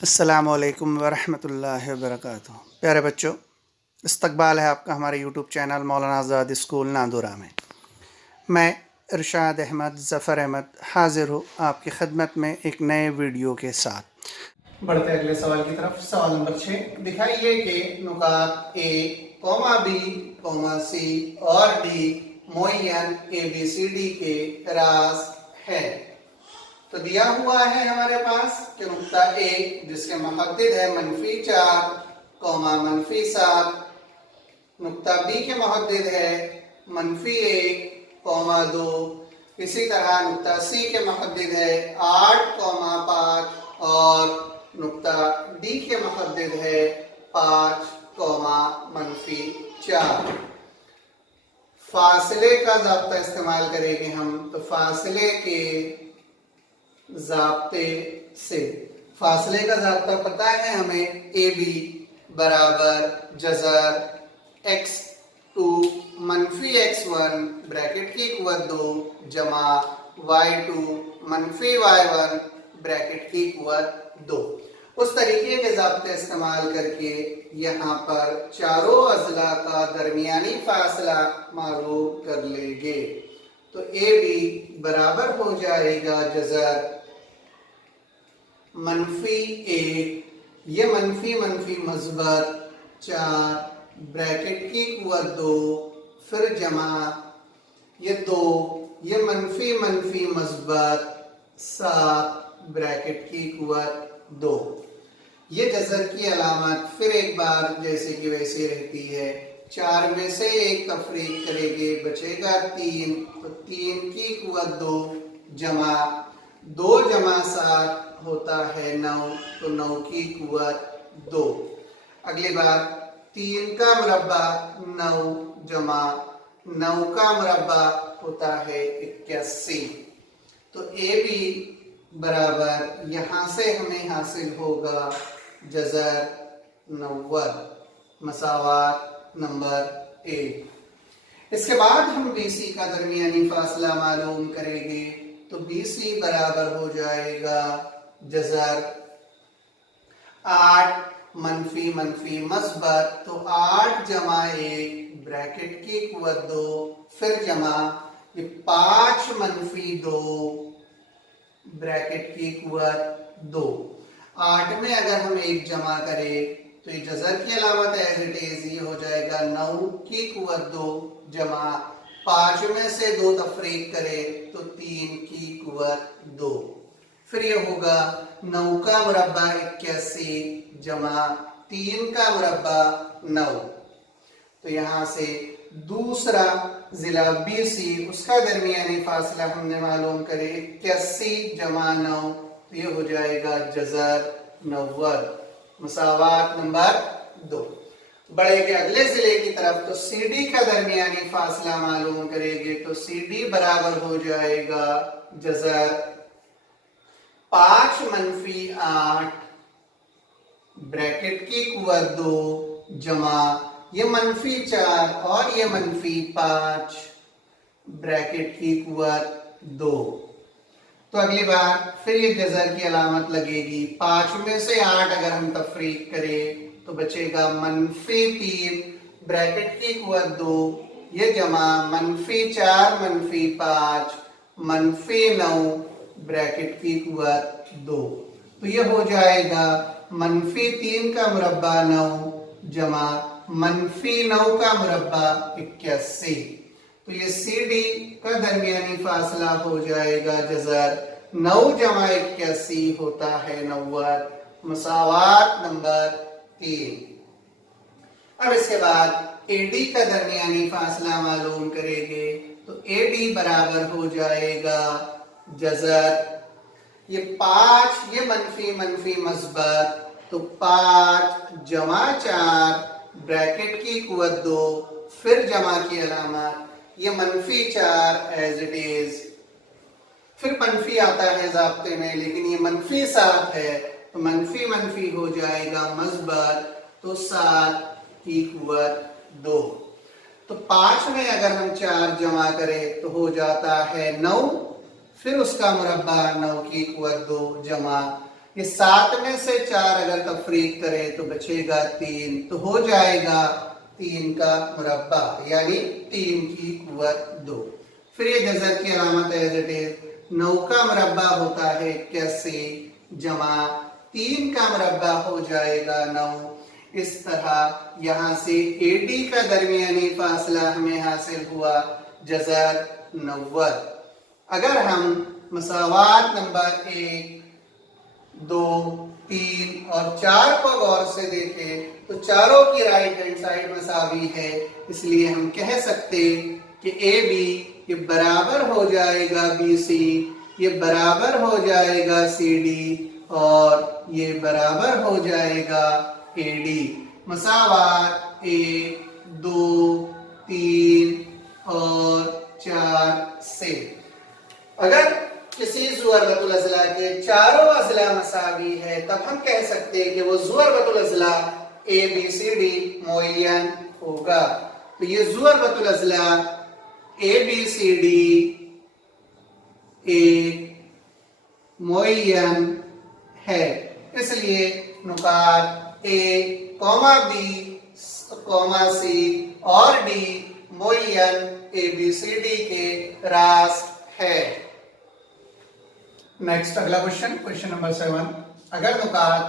अस्सलामुअलैकुम वरहमतुल्लाहि वबरकातुहू। प्यारे बच्चों, इस्तकबाल है आपका हमारे यूट्यूब चैनल मौलाना आज़ाद स्कूल नांदुरा में। मैं इरशाद अहमद ज़फ़र अहमद हाज़िर हूँ आपकी खिदमत में एक नए वीडियो के साथ। बढ़ते अगले सवाल की तरफ। सवाल नंबर 6, दिखाइए कि नुकात ए कौमा बी कौमा सी और डी मुअय्यन ABCD के राज है। तो दिया हुआ है हमारे पास कि नुक्ता ए जिसके मुहद्दिद है -4 कौमा -7, नुक्ता बी के मुहद्दिद है -1 कौमा 2, इसी तरह नुक्ता सी के मुहद्दिद है 8 कौमा 5 और नुक्ता डी के मुहद्दिद है 5 कौमा -4। फासले का ज़ाब्ता इस्तेमाल करेंगे हम। तो फासले के ज़ाब्ते से, फासले का ज़ाब्ता पता है हमें, AB बराबर जज़र x2 -x1 ब्रैकेट की कुव्वत 2 जमा y2 -y1 ब्रैकेट की कुव्वत 2। उस तरीके के ज़ाब्ते इस्तेमाल करके यहाँ पर चारों अज़ला का दरमियानी फासला मालूम कर लेंगे। तो AB बराबर हो जाएगा जज़र -1, ये मनफी मस्बत 4 ब्रैकेट की कुव्वत 2 फिर जमा ये 2, ये मनफी मस्बत 7 ब्रैकेट की कुव्वत 2। ये जज़र की अलामत फिर एक बार जैसे कि वैसे रहती है। 4 में से 1 तफरीक करेंगे, बचेगा 3, तो 3 की कुव्वत 2 जमा 2 जमा 7 होता है 9, तो 9 की कुव्वत 2। अगली बार 3 का मुरब्बा 9 जमा 9 का मुरब्बा होता है 81। तो AB बराबर यहाँ से हमें हासिल होगा जज़र 90, मसावात नंबर 1। इसके बाद हम BC का दरमियानी फासला मालूम करेंगे। तो BC बराबर हो जाएगा जज़र 8 मनफी मस्बत, तो 8 जमा 1 ब्रैकेट की कुव्वत 2 फिर जमा ये 5 -2 ब्रैकेट की कुव्वत 2। 8 में अगर हम 1 जमा करें तो ये जज़र की अलामत एज इट इज ये हो जाएगा 9 की कुव्वत 2 जमा 5 में से 2 तफरीक करें तो 3 की कुव्वत 2। फिर ये होगा 9 का मुरब्बा 81 जमा 3 का मुरब्बा 9। तो यहाँ से दूसरा जिला BC उसका दरमियानी फासला हमने मालूम करे 81 जमा 9, तो ये हो जाएगा जज़र 90, मसावात नंबर 2। बढ़े के अगले जिले की तरफ। तो CD का दरमियानी फासला मालूम करेंगे। तो CD बराबर हो जाएगा जज़र 5 -8 ब्रैकेट की कुव्वत 2 जमा ये -4 और ये -5 ब्रैकेट की कुव्वत 2। तो अगली बार फिर ये जज़र की अलामत लगेगी। 5 में से 8 अगर हम तफरीक करें तो बचेगा -3 ब्रैकेट की कुव्वत 2 ये जमा -4 -5 -9 ब्रैकेट की कुव्वत 2। तो ये हो जाएगा -3 का मुरब्बा 9 जमा -9 का मुरब्बा 81। तो ये CD का दरमियानी फासला हो जाएगा जज़र 9 जमा 81 होता है 90, मसावात नंबर 3। अब इसके बाद AD का दरमियानी फासला मालूम करेंगे। तो AD बराबर हो जाएगा जज़र ये 5 ये मनफी मस्बत, तो 5 जमा 4 ब्रैकेट की कुव्वत 2 फिर जमा की अलामत ये -4 एज इट इज, फिर मनफी आता है ज़ाब्ते में, लेकिन ये -7 है तो मनफी हो जाएगा मस्बत, तो 7 की कुव्वत 2। तो 5 में अगर हम 4 जमा करें तो हो जाता है 9, फिर उसका मुरब्बा 9 की कुव्वत 2 जमा ये 7 में से 4 अगर तफरीक करें तो बचेगा 3, तो हो जाएगा 3 का मुरब्बा यानी 3 की कुव्वत 2। फिर ये जज़र की अलामत एज इट इज 9 का मुरब्बा होता है 81 जमा 3 का मुरब्बा हो जाएगा 9। इस तरह यहाँ से AD का दरमियानी फासला हमें हासिल हुआ जज़र 90। अगर हम मसावात नंबर 1, 2, 3 और 4 को गौर से देखें तो चारों की राइट हैंड साइड मसावी है, इसलिए हम कह सकते कि AB ये बराबर हो जाएगा BC, ये बराबर हो जाएगा CD और ये बराबर हो जाएगा AD। मसावात 1, 2, 3 और 4 से अगर किसी ज़ुअरबतुल अज़ला के चारों अज़ला मसावी है तब हम कह सकते हैं कि वो ज़ुअरबतुल अज़ला ABCD मुअय्यन होगा। तो ये ज़ुअरबतुल अज़ला ABCD एक मुअय्यन है, इसलिए नुकात A, B, C और D मुअय्यन ABCD के रास है। नेक्स्ट अगला क्वेश्चन नंबर 7। अगर नुकात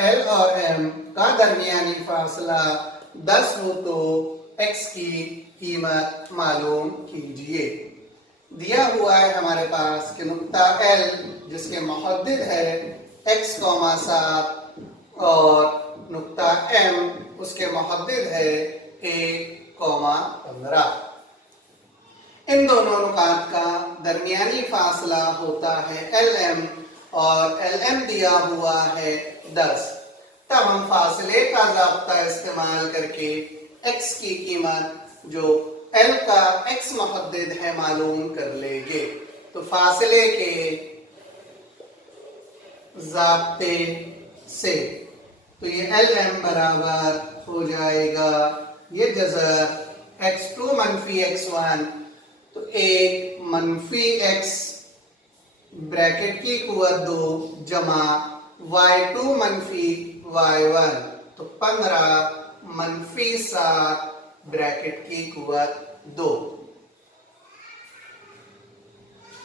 L और M का दरमियानी फासला 10 हो तो X की कीमत मालूम कीजिए। दिया हुआ है हमारे पास कि नुक्ता L जिसके मुहद्दिद है X, 7 और नुक्ता M उसके मुहद्दिद है 1, 15। इन दोनों नुकात का दरमियानी फासला होता है LM और LM दिया हुआ है 10। तब हम फासले का ज़ाब्ता इस्तेमाल करके X की कीमत जो L का X मुहद्दिद है मालूम कर लेंगे। तो फासले के ज़ाब्ते से तो ये LM बराबर हो जाएगा ये जज़र x2 मनफी x1 तो 1 मनफी x ब्रैकेट की कुव्वत 2 जमा y2 मनफी y1 तो 15 मनफी 7 ब्रैकेट की कुव्वत 2।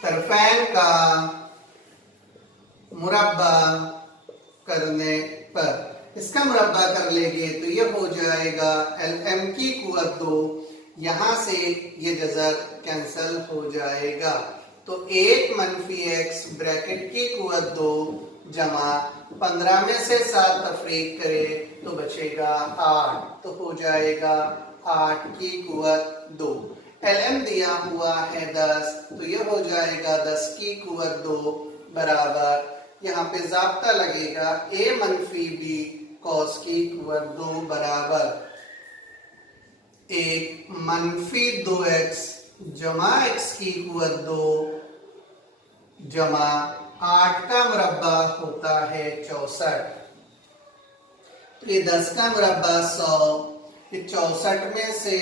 तरफैन का मुरब्बा करने पर इसका मुरब्बा कर लेंगे तो ये हो जाएगा LM की कुव्वत 2, यहां से ये जज़र कैंसल हो जाएगा तो 1 मनफी x ब्रैकेट की कुव्वत 2 जमा 15 में से 7 तफरीक करें तो बचेगा 8 तो हो जाएगा 8 की कुव्वत 2। LM दिया हुआ है 10 तो ये हो जाएगा 10 की कुव्वत 2 बराबर यहाँ पे ज़ाब्ता लगेगा a मनफी b कॉस की कुव्वत 2 बराबर 1 मनफी 2x जमा x की कुव्वत 2 जमा 8 का मुरब्बा होता है 64। तो ये 10 का मुरब्बा 100, ये 64 में से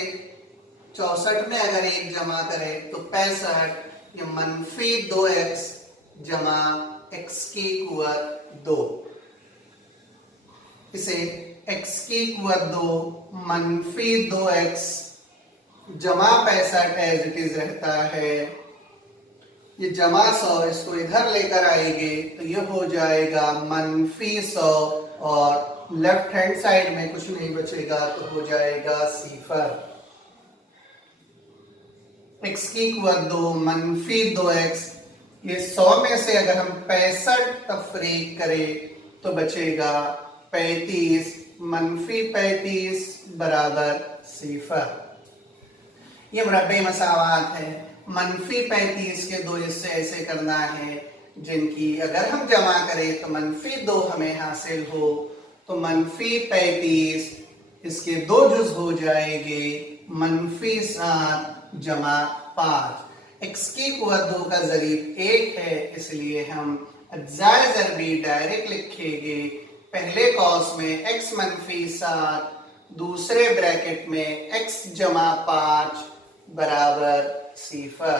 64 में अगर 1 जमा करें तो 65, ये मनफी 2x जमा x की कुव्वत 2, इसे x की कुव्वत 2 मनफी 2x जमा 65 एज इट इज रहता है, ये जमा 100 इसको इधर लेकर आएंगे तो ये हो जाएगा मनफी 100 और लेफ्ट हैंड साइड में कुछ नहीं बचेगा तो हो जाएगा 0। x की कुव्वत 2 मनफी 2x, ये 100 में से अगर हम 65 तफरीक करें तो बचेगा 35 मनफी 35 बराबर 0। ये मुरब्बे मसावात है। मनफी 35 के 2 हिस्से ऐसे करना है जिनकी अगर हम जमा करें तो मनफी 2 हमें हासिल हो, तो मनफी 35 इसके 2 जुज हो जाएंगे मनफी 7 जमा 5। x की कुव्वत 2 का ज़रीब 1 है इसलिए हम अज्जाए ज़रबी डायरेक्ट लिखेंगे, पहले कॉस में x मनफी 7 दूसरे ब्रैकेट में x जमा 5 बराबर 0।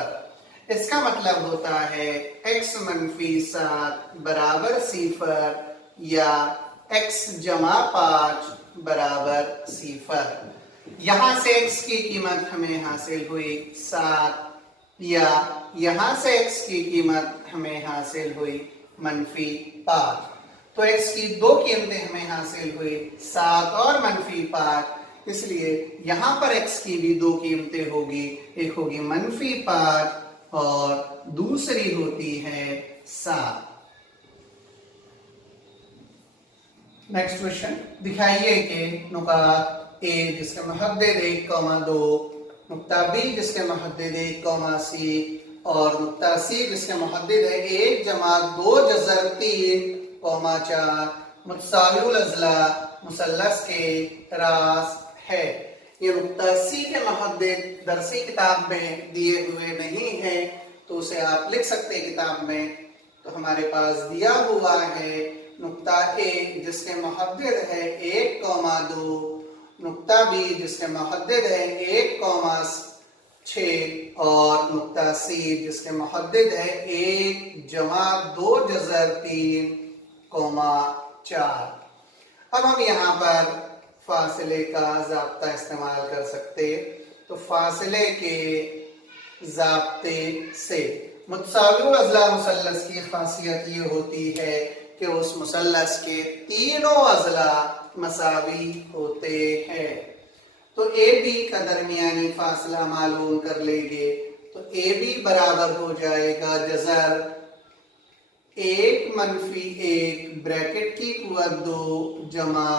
इसका मतलब होता है x मनफी 7 बराबर 0 या x जमा 5 बराबर 0। यहां से x की कीमत हमें हासिल हुई 7 या यहां से x की कीमत हमें हासिल हुई -5। तो x की दो कीमतें हमें हासिल हुई 7 और -5, इसलिए यहां पर x की भी दो कीमतें होगी, एक होगी -5 और दूसरी होती है 7। नेक्स्ट क्वेश्चन, दिखाइए कि नुकात ए जिसके मुहद्दिद 1,2, नुक्ता बी जिसके मुहद्दिद 1,c और नुक्ता सी जिसके मुहद्दिद है 1 जमा 2 जज़र 3,4 मुतसाविउल अज़ला मुसल्लस के रास है। ये नुक्ता सी के मुहद्दिद दरसी किताब में दिए हुए नहीं है, तो उसे आप लिख सकते हैं किताब में। तो हमारे पास दिया हुआ है नुक्ता ए जिसके मुहद्दिद है 1,2, नुक्ता बी जिसके मुहद्दिद है 1,6 और नुक्ता सी जिसके मुहद्दिद है 1 जमा 2 जज़र 3,4। अब हम यहाँ पर फासले का ज़ाब्ता इस्तेमाल कर सकते। तो फासले के ज़ाब्ते से मुतसाविउल अज़ला मुसल्लस की खासियत ये होती है कि उस मुसल्लस के तीनों अज़ला मसावी होते हैं। तो ए बी का दरमियानी फासला मालूम कर लेंगे। तो ए बी बराबर हो जाएगा जज़र 1 - 1 ब्रैकेट की कुव्वत 2 जमा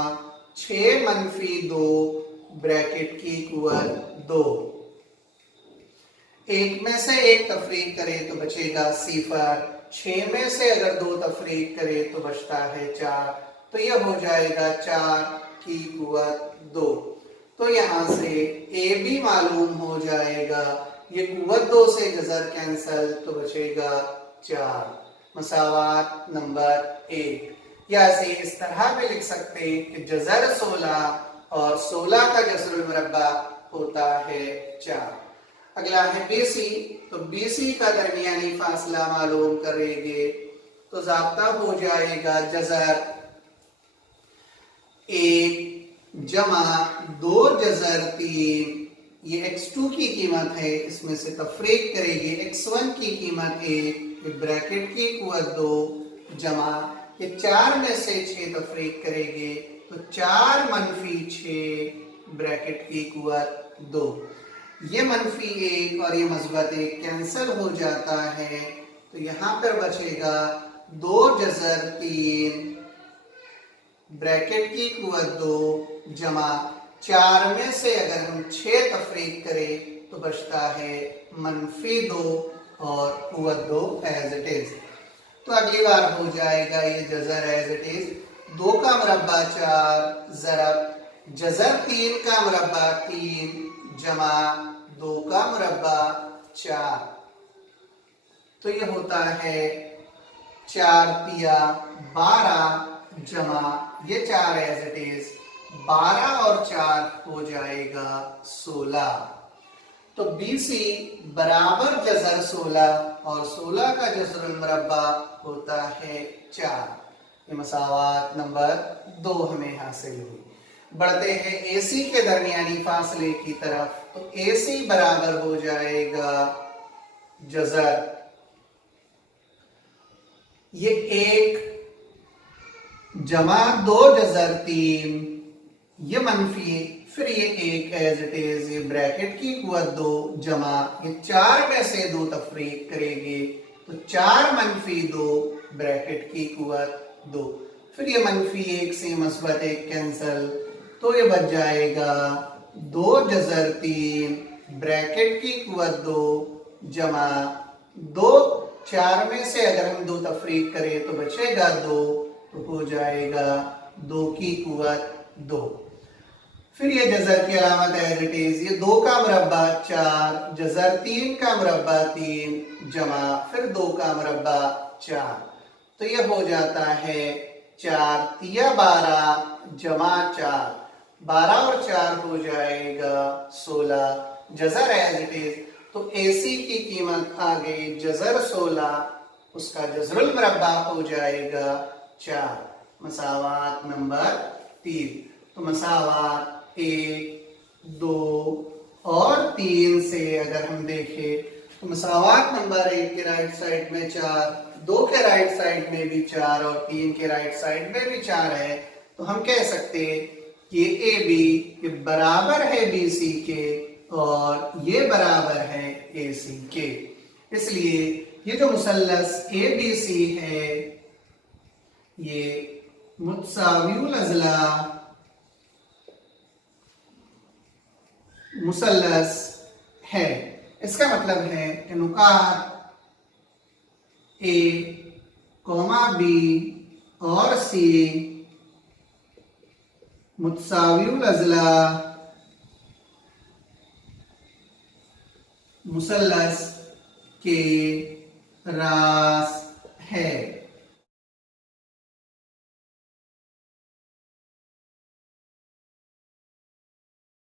6 - 2 ब्रैकेट की कुव्वत 2। एक में से एक तफरीक करें तो बचेगा 0, 6 में से अगर 2 तफरीक करें तो बचता है 4, तो यह हो जाएगा 4 की कुव्वत 2। तो यहां से ए बी मालूम हो जाएगा, ये कुव्वत 2 से जज़र कैंसल तो बचेगा 4, मसावात नंबर 1। या इसे इस तरह भी लिख सकते हैं कि जज़र 16 और 16 का जज़रुल मुरब्बा होता है 4। अगला है बीसी। तो बीसी का दरमियानी फासला मालूम करेंगे तो ज़ाब्ता हो जाएगा जज़र 1 जमा 2 जज़र 3। ये x2 की कीमत है, इसमें से तफरीक करेंगे x1 की कीमत 1 ब्रैकेट की कुव्वत 2 जमा ये 4 में से 6 तफरीक करेंगे तो 4 - 6 ब्रैकेट की कुव्वत 2। ये -1 और ये -1 कैंसल हो जाता है, तो यहां पर बचेगा 2 जज़र 3 ब्रैकेट की कुव्वत 2 जमा 4 में से अगर हम 6 तफरीक करें तो बचता है -2 और कुव्वत 2 एज इट इज। तो अगली बार हो जाएगा ये जज़र एज इट इज 2 का मुरब्बा 4 ज़रब जज़र 3 का मुरब्बा 3 जमा 2 का मुरब्बा 4। तो ये होता है 4 तिया 12 जमा ये 4 एज इट इज 12 और 4 हो जाएगा 16। तो BC बराबर जज़र 16 और 16 का जज़रुल मुरब्बा होता है 4। ये मसावात नंबर 2 हमें हासिल हुई। बढ़ते हैं AC के दरमियानी फासले की तरफ। तो AC बराबर हो जाएगा जज़र ये 1 जमा 2 जज़र 3 ये मनफी, फिर ये 1 एज इट इज ये ब्रैकेट की कुव्वत 2 जमा ये 4 में से 2 तफरीक करेंगे तो 4 - 2 ब्रैकेट की कुव्वत 2। फिर ये -1 से -1 कैंसल तो ये बच जाएगा 2 जज़र 3 ब्रैकेट की कुव्वत 2 जमा 2 4 में से अगर हम 2 तफरीक करें तो बचेगा 2, तो हो जाएगा 2 की कुव्वत 2। फिर ये जज़र की अलामत एज इट इज ये 2 का मुरब्बा 4 जज़र 3 का मुरब्बा 3 जमा फिर 2 का मुरब्बा 4। तो ये हो जाता है 4 तिया 12 जमा 4 12 और 4 हो जाएगा 16 जज़र एज इट इज। तो AC की कीमत आ गई जज़र 16, उसका जज़रुल मुरब्बा हो जाएगा 4, मसावात नंबर 3। तो मसावात 1, 2 और 3 से अगर हम देखें तो मसावात नंबर 1 के राइट साइड में 4, 2 के राइट साइड में भी 4 और 3 के राइट साइड में भी 4 है। तो हम कह सकते हैं कि ए बी ये बराबर है बी सी के और ये बराबर है ए सी के। इसलिए ये जो मुसल्लस ए बी सी है ये मुतसावियुल अज़ला मुसल्लस है। इसका मतलब है कि नुकात ए कॉमा बी और सी मुतसावियुल अज़ला मुसल्लस के रास है।